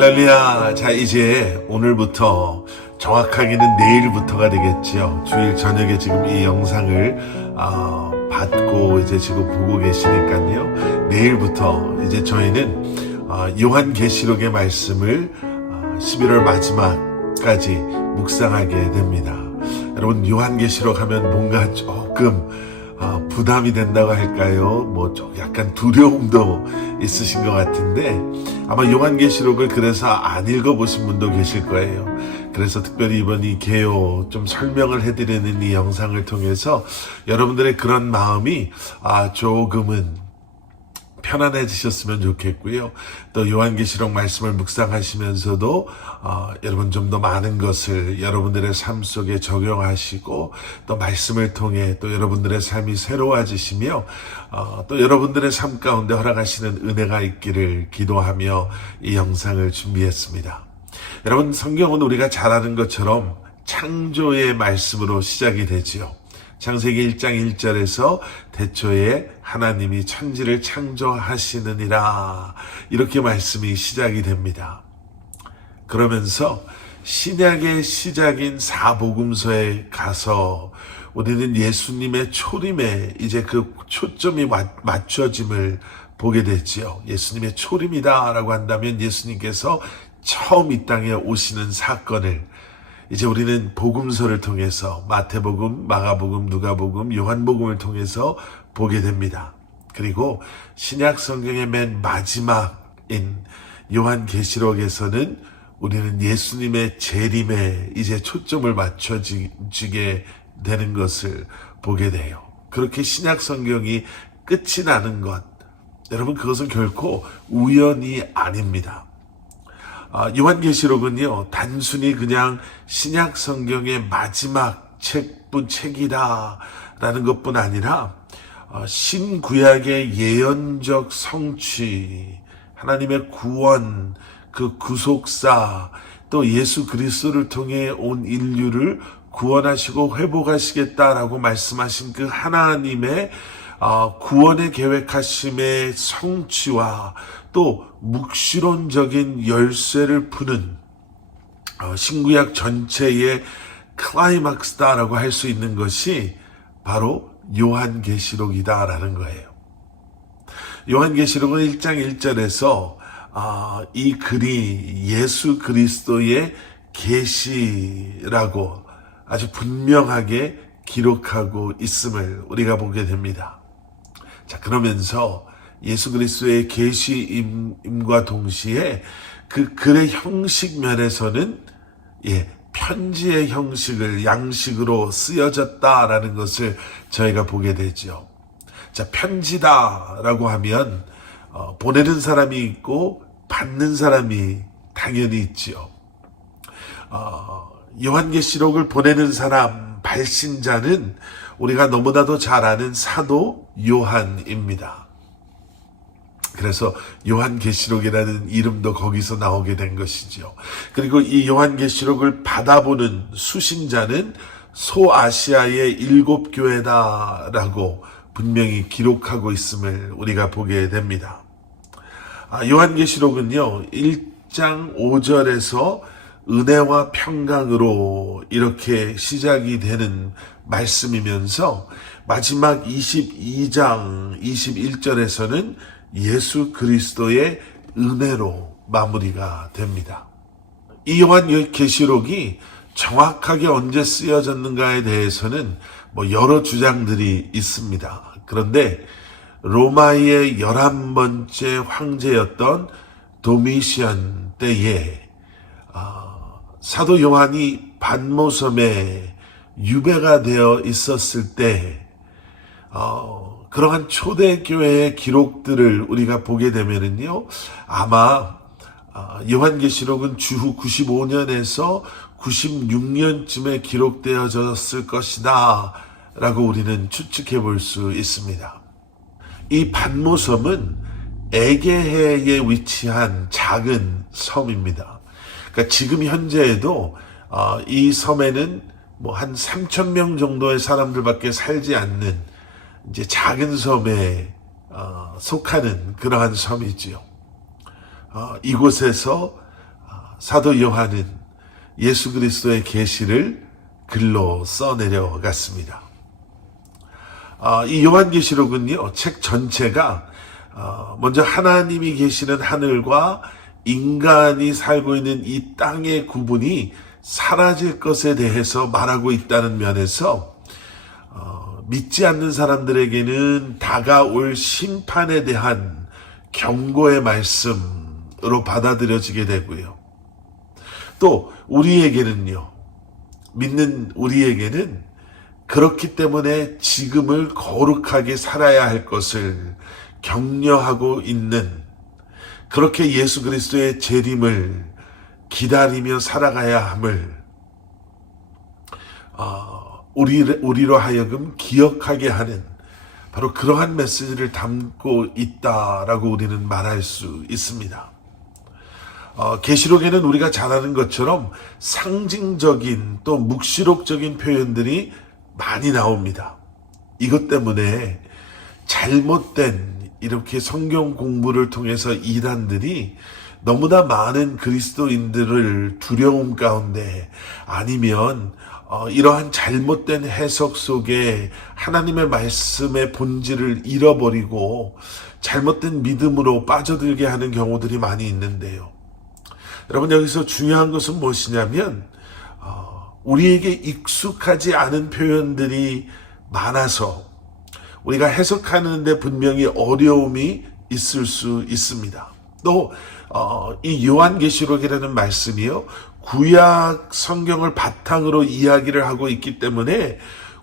할렐루야. 자, 이제 오늘부터 정확하게는 내일부터가 되겠지요. 주일 저녁에 지금 이 영상을 받고 이제 지금 보고 계시니까요. 내일부터 이제 저희는 요한계시록의 말씀을 11월 마지막까지 묵상하게 됩니다. 여러분, 요한계시록 하면 뭔가 조금 부담이 된다고 할까요? 좀 약간 두려움도 있으신 것 같은데, 아마 요한계시록을 그래서 안 읽어보신 분도 계실 거예요. 그래서 특별히 이번 이 개요 좀 설명을 해드리는 이 영상을 통해서 여러분들의 그런 마음이 조금은 편안해지셨으면 좋겠고요. 또 요한계시록 말씀을 묵상하시면서도 여러분 좀 더 많은 것을 여러분들의 삶 속에 적용하시고, 또 말씀을 통해 또 여러분들의 삶이 새로워지시며 또 여러분들의 삶 가운데 허락하시는 은혜가 있기를 기도하며 이 영상을 준비했습니다. 여러분, 성경은 우리가 잘 아는 것처럼 창조의 말씀으로 시작이 되지요. 창세기 1장 1절에서 태초에 하나님이 천지를 창조하시느니라, 이렇게 말씀이 시작이 됩니다. 그러면서 신약의 시작인 사복음서에 가서 우리는 예수님의 초림에 이제 그 초점이 맞춰짐을 보게 되지요. 예수님의 초림이다라고 한다면 예수님께서 처음 이 땅에 오시는 사건을 이제 우리는 복음서를 통해서 마태복음, 마가복음, 누가복음, 요한복음을 통해서 보게 됩니다. 그리고 신약 성경의 맨 마지막인 요한계시록에서는 우리는 예수님의 재림에 이제 초점을 맞춰지게 되는 것을 보게 돼요. 그렇게 신약 성경이 끝이 나는 것, 여러분, 그것은 결코 우연이 아닙니다. 요한계시록은요, 단순히 그냥 신약 성경의 마지막 책이다라는 것뿐 아니라 신구약의 예언적 성취, 하나님의 구원, 그 구속사, 또 예수 그리스도를 통해 온 인류를 구원하시고 회복하시겠다라고 말씀하신 그 하나님의 구원의 계획하심의 성취와 또 묵시론적인 열쇠를 푸는 신구약 전체의 클라이막스다라고 할 수 있는 것이 바로 요한계시록이다라는 거예요. 요한계시록은 1장 1절에서 이 글이 예수 그리스도의 계시라고 아주 분명하게 기록하고 있음을 우리가 보게 됩니다. 자, 그러면서 예수 그리스도의 계시임과 동시에 그 글의 형식 면에서는 편지의 형식을 양식으로 쓰여졌다라는 것을 저희가 보게 되죠. 자, 편지다라고 하면 보내는 사람이 있고 받는 사람이 당연히 있지요. 요한계시록을 보내는 사람, 발신자는 우리가 너무나도 잘 아는 사도 요한입니다. 그래서 요한계시록이라는 이름도 거기서 나오게 된 것이죠. 그리고 이 요한계시록을 받아보는 수신자는 소아시아의 7교회다라고 분명히 기록하고 있음을 우리가 보게 됩니다. 요한계시록은요, 1장 5절에서 은혜와 평강으로 이렇게 시작이 되는 말씀이면서 마지막 22장 21절에서는 예수 그리스도의 은혜로 마무리가 됩니다. 이 요한계시록이 정확하게 언제 쓰여졌는가에 대해서는 여러 주장들이 있습니다. 그런데 로마의 11번째 황제였던 도미시안 때에 사도 요한이 patmos섬에 유배가 되어 있었을 때 그러한 초대교회의 기록들을 우리가 보게 되면은요, 아마 요한계시록은 주후 95년에서 96년쯤에 기록되어졌을 것이다 라고 우리는 추측해 볼 수 있습니다. 이 patmos섬은 에게해에 위치한 작은 섬입니다. 그러니까 지금 현재에도 이 섬에는 한 3,000명 정도의 사람들밖에 살지 않는 이제 작은 섬에 속하는 그러한 섬이지요. 이곳에서 사도 요한은 예수 그리스도의 계시를 글로 써내려갔습니다. 이 요한계시록은요, 책 전체가 먼저 하나님이 계시는 하늘과 인간이 살고 있는 이 땅의 구분이 사라질 것에 대해서 말하고 있다는 면에서 믿지 않는 사람들에게는 다가올 심판에 대한 경고의 말씀으로 받아들여지게 되고요. 또 우리에게는요, 믿는 우리에게는 그렇기 때문에 지금을 거룩하게 살아야 할 것을 격려하고 있는, 그렇게 예수 그리스도의 재림을 기다리며 살아가야 함을 우리로 하여금 기억하게 하는 바로 그러한 메시지를 담고 있다라고 우리는 말할 수 있습니다. 계시록에는 우리가 잘 아는 것처럼 상징적인 또 묵시록적인 표현들이 많이 나옵니다. 이것 때문에 잘못된 이렇게 성경 공부를 통해서 이단들이 너무나 많은 그리스도인들을 두려움 가운데, 아니면 이러한 잘못된 해석 속에 하나님의 말씀의 본질을 잃어버리고 잘못된 믿음으로 빠져들게 하는 경우들이 많이 있는데요. 여러분, 여기서 중요한 것은 무엇이냐면 우리에게 익숙하지 않은 표현들이 많아서 우리가 해석하는 데 분명히 어려움이 있을 수 있습니다. 또 이 요한계시록이라는 말씀이요, 구약 성경을 바탕으로 이야기를 하고 있기 때문에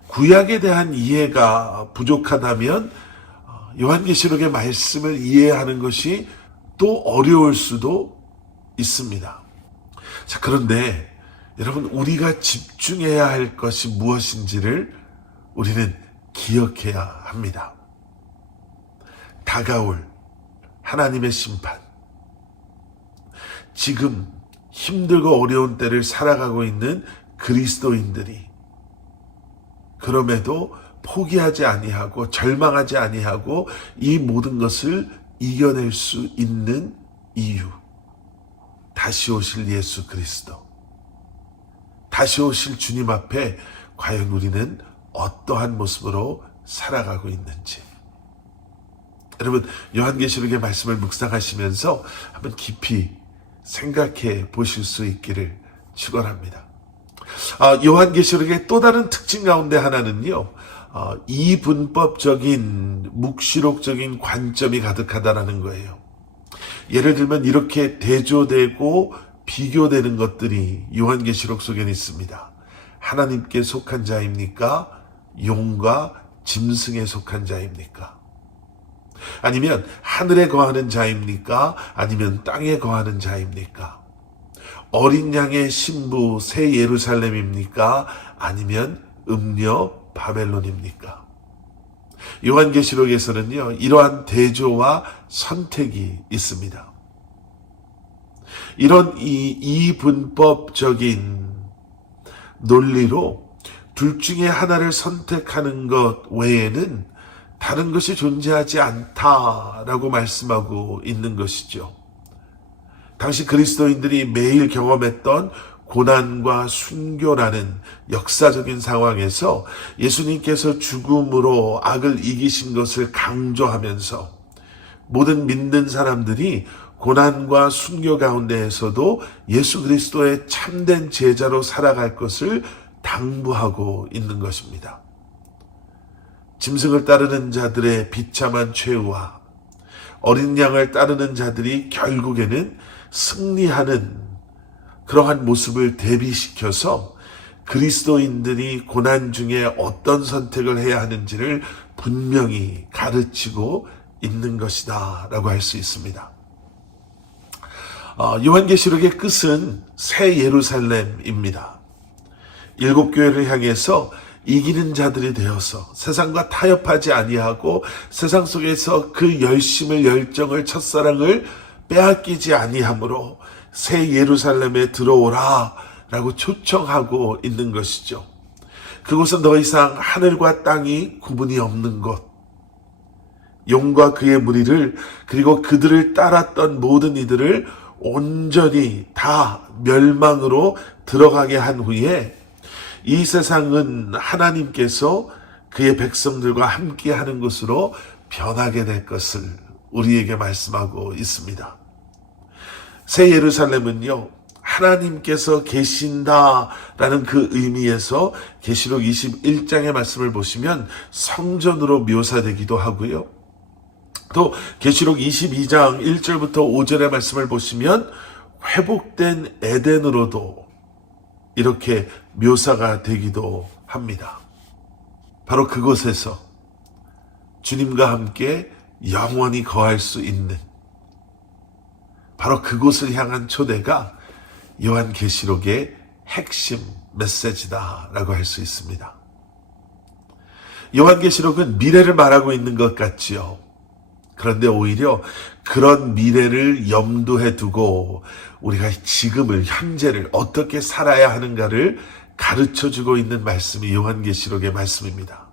구약에 대한 이해가 부족하다면 요한계시록의 말씀을 이해하는 것이 또 어려울 수도 있습니다. 자, 그런데 여러분, 우리가 집중해야 할 것이 무엇인지를 우리는 기억해야 합니다. 다가올 하나님의 심판. 지금 힘들고 어려운 때를 살아가고 있는 그리스도인들이 그럼에도 포기하지 아니하고 절망하지 아니하고 이 모든 것을 이겨낼 수 있는 이유, 다시 오실 예수 그리스도, 다시 오실 주님 앞에 과연 우리는 어떠한 모습으로 살아가고 있는지, 여러분, 요한계시록의 말씀을 묵상하시면서 한번 깊이 생각해 보실 수 있기를 축원합니다. 요한계시록의 또 다른 특징 가운데 하나는요, 이분법적인 묵시록적인 관점이 가득하다는 거예요. 예를 들면 이렇게 대조되고 비교되는 것들이 요한계시록 속에는 있습니다. 하나님께 속한 자입니까? 용과 짐승에 속한 자입니까? 아니면 하늘에 거하는 자입니까? 아니면 땅에 거하는 자입니까? 어린 양의 신부 새 예루살렘입니까? 아니면 음녀 바벨론입니까? 요한계시록에서는요, 이러한 대조와 선택이 있습니다. 이런 이분법적인 논리로 둘 중에 하나를 선택하는 것 외에는 다른 것이 존재하지 않다라고 말씀하고 있는 것이죠. 당시 그리스도인들이 매일 경험했던 고난과 순교라는 역사적인 상황에서 예수님께서 죽음으로 악을 이기신 것을 강조하면서 모든 믿는 사람들이 고난과 순교 가운데에서도 예수 그리스도의 참된 제자로 살아갈 것을 당부하고 있는 것입니다. 짐승을 따르는 자들의 비참한 최후와 어린 양을 따르는 자들이 결국에는 승리하는 그러한 모습을 대비시켜서 그리스도인들이 고난 중에 어떤 선택을 해야 하는지를 분명히 가르치고 있는 것이다 라고 할 수 있습니다. 요한계시록의 끝은 새 예루살렘입니다. 7교회를 향해서 이기는 자들이 되어서 세상과 타협하지 아니하고 세상 속에서 그 열심을, 열정을, 첫사랑을 빼앗기지 아니함으로 새 예루살렘에 들어오라 라고 초청하고 있는 것이죠. 그곳은 더 이상 하늘과 땅이 구분이 없는 곳, 용과 그의 무리를, 그리고 그들을 따랐던 모든 이들을 온전히 다 멸망으로 들어가게 한 후에 이 세상은 하나님께서 그의 백성들과 함께 하는 것으로 변하게 될 것을 우리에게 말씀하고 있습니다. 새 예루살렘은요, 하나님께서 계신다라는 그 의미에서 계시록 21장의 말씀을 보시면 성전으로 묘사되기도 하고요. 또 계시록 22장 1절부터 5절의 말씀을 보시면 회복된 에덴으로도 이렇게 묘사가 되기도 합니다. 바로 그곳에서 주님과 함께 영원히 거할 수 있는, 바로 그곳을 향한 초대가 요한계시록의 핵심 메시지다라고 할 수 있습니다. 요한계시록은 미래를 말하고 있는 것 같지요. 그런데 오히려 그런 미래를 염두에 두고 우리가 지금을, 현재를 어떻게 살아야 하는가를 가르쳐주고 있는 말씀이 요한계시록의 말씀입니다.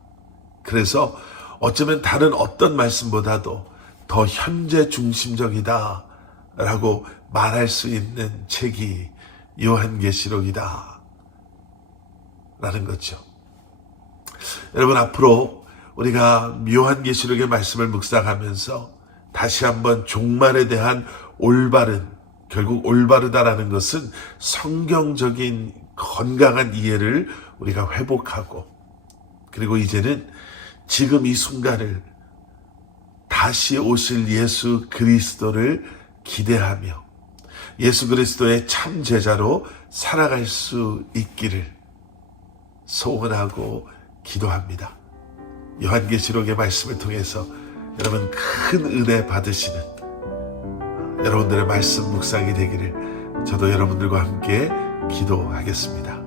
그래서 어쩌면 다른 어떤 말씀보다도 더 현재 중심적이다 라고 말할 수 있는 책이 요한계시록이다 라는 거죠. 여러분, 앞으로 우리가 요한계시록의 말씀을 묵상하면서 다시 한번 종말에 대한 올바른, 결국 올바르다라는 것은 성경적인 건강한 이해를 우리가 회복하고, 그리고 이제는 지금 이 순간을 다시 오실 예수 그리스도를 기대하며 예수 그리스도의 참 제자로 살아갈 수 있기를 소원하고 기도합니다. 요한계시록의 말씀을 통해서 여러분 큰 은혜 받으시는 여러분들의 말씀 묵상이 되기를 저도 여러분들과 함께 기도하겠습니다.